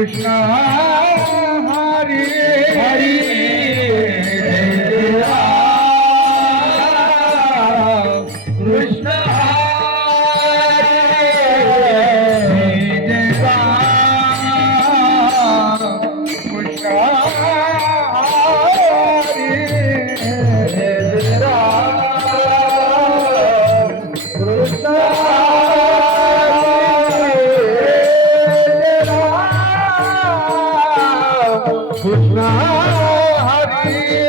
Krishna Hare Hare Krishna Hari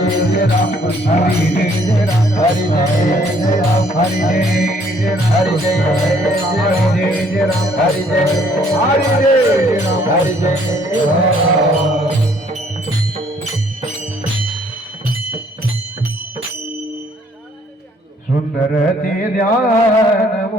जय राम हरि जय जय ध्यान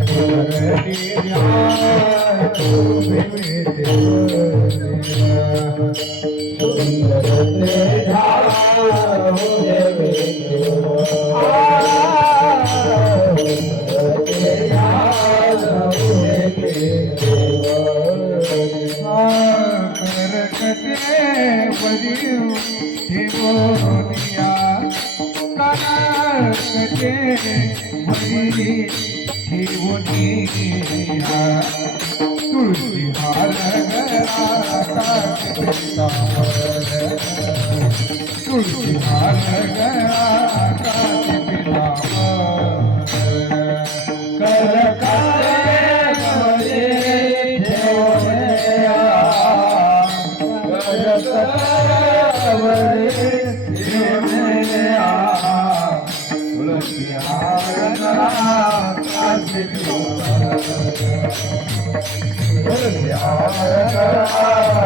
he Tulsi har gaya,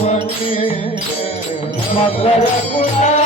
भॻवान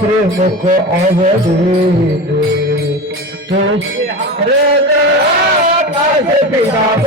प्रेम को अवधेन तुम्हारे पास बिना